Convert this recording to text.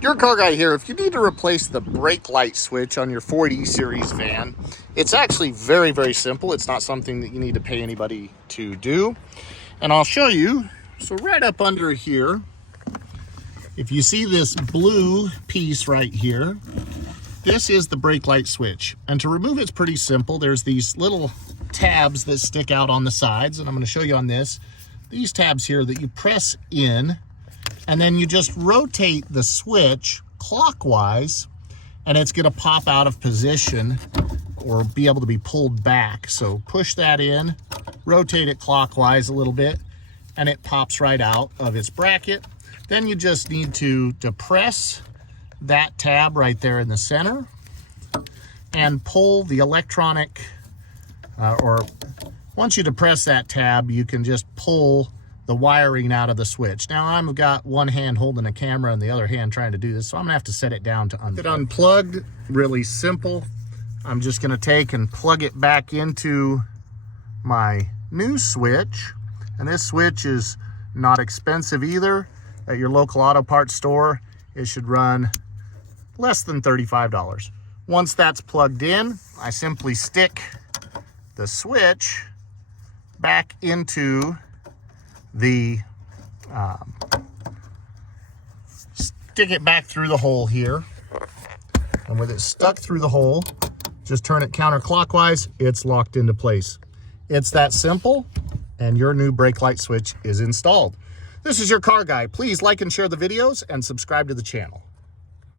Your car guy here. If you need to replace the brake light switch on your Ford E-Series van, it's actually very, very simple. It's not something that you need to pay anybody to do. And I'll show you. So right up under here, if you see this blue piece right here, this is the brake light switch. And to remove it's pretty simple. There's these little tabs that stick out on the sides, and I'm going to show you on this. These tabs here that you press in, and then you just rotate the switch clockwise, and it's going to pop out of position or be able to be pulled back. So push that in, rotate it clockwise a little bit, and it pops right out of its bracket. Then you just need to depress that tab right there in the center and pull the electronic, or once you depress that tab, you can just pull the wiring out of the switch. Now I've got one hand holding the camera and the other hand trying to do this, so I'm gonna have to set it down to unplug. It unplugged, really simple. I'm just gonna take and plug it back into my new switch. And this switch is not expensive either. At your local auto parts store, it should run less than $35. Once that's plugged in, I simply stick the switch back into the stick it back through the hole here, and with it stuck through the hole, just turn it counterclockwise. It's locked into place. It's that simple, and your new brake light switch is installed. This is your car guy. Please like and share the videos and subscribe to the channel.